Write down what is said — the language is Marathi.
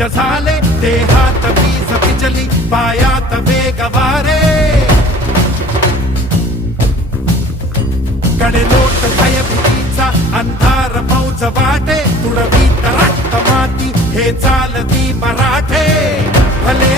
सज्ज झाले, देहात वीज विजली, पायात वेग वारे. कडेलोट भयभीतीचा अंधार मौज वाटे, तुडवीत रक्त माती हे चालती मराठे. भले